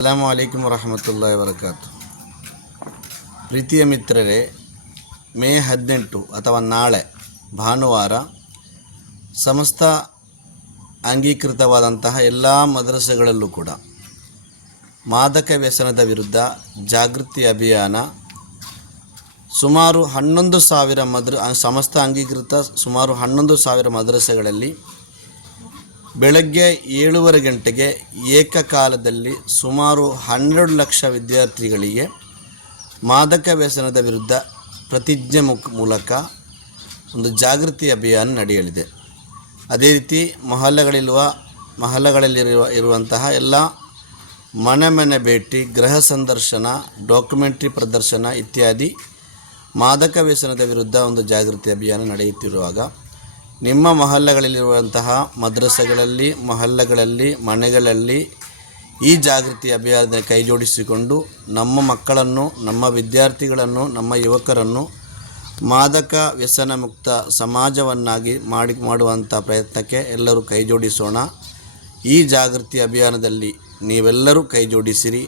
ಅಸ್ಸಲಾಮು ಅಲೈಕುಮ್ ವರಹಮತುಲ್ಲಾಹಿ ವಬರಕಾತು. ಪ್ರೀತಿಯ ಮಿತ್ರರೇ, ಮೇ 18 ಅಥವಾ ನಾಳೆ ಭಾನುವಾರ ಸಮಸ್ತ ಅಂಗೀಕೃತವಾದಂತಹ ಎಲ್ಲ ಮದ್ರಸೆಗಳಲ್ಲೂ ಕೂಡ ಮಾದಕ ವ್ಯಸನದ ವಿರುದ್ಧ ಜಾಗೃತಿ ಅಭಿಯಾನ ಸುಮಾರು 11,000 ಸಮಸ್ತ ಅಂಗೀಕೃತ ಸುಮಾರು 11,000 ಮದ್ರಸೆಗಳಲ್ಲಿ ಬೆಳಗ್ಗೆ 7:30 ಗಂಟೆಗೆ ಏಕಕಾಲದಲ್ಲಿ ಸುಮಾರು 12 ಲಕ್ಷ ವಿದ್ಯಾರ್ಥಿಗಳಿಗೆ ಮಾದಕ ವ್ಯಸನದ ವಿರುದ್ಧ ಪ್ರತಿಜ್ಞೆ ಮೂಲಕ ಒಂದು ಜಾಗೃತಿ ಅಭಿಯಾನ ನಡೆಯಲಿದೆ. ಅದೇ ರೀತಿ ಮಹಲ್ಲಗಳಲ್ಲಿರುವಂತಹ ಎಲ್ಲ ಮನೆ ಭೇಟಿ, ಗೃಹ ಸಂದರ್ಶನ, ಡಾಕ್ಯುಮೆಂಟ್ರಿ ಪ್ರದರ್ಶನ ಇತ್ಯಾದಿ ಮಾದಕ ವ್ಯಸನದ ವಿರುದ್ಧ ಒಂದು ಜಾಗೃತಿ ಅಭಿಯಾನ ನಡೆಯುತ್ತಿರುವಾಗ ನಿಮ್ಮ ಮಹಲ್ಲಗಳಲ್ಲಿರುವಂತಹ ಮದ್ರಸೆಗಳಲ್ಲಿ, ಮಹಲ್ಲಗಳಲ್ಲಿ, ಮನೆಗಳಲ್ಲಿ ಈ ಜಾಗೃತಿ ಅಭಿಯಾನದ ಕೈಜೋಡಿಸಿಕೊಂಡು ನಮ್ಮ ಮಕ್ಕಳನ್ನು, ನಮ್ಮ ವಿದ್ಯಾರ್ಥಿಗಳನ್ನು, ನಮ್ಮ ಯುವಕರನ್ನು ಮಾದಕ ವ್ಯಸನ ಮುಕ್ತ ಸಮಾಜವನ್ನಾಗಿ ಮಾಡುವಂಥ ಪ್ರಯತ್ನಕ್ಕೆ ಎಲ್ಲರೂ ಕೈಜೋಡಿಸೋಣ. ಈ ಜಾಗೃತಿ ಅಭಿಯಾನದಲ್ಲಿ ನೀವೆಲ್ಲರೂ ಕೈಜೋಡಿಸಿರಿ.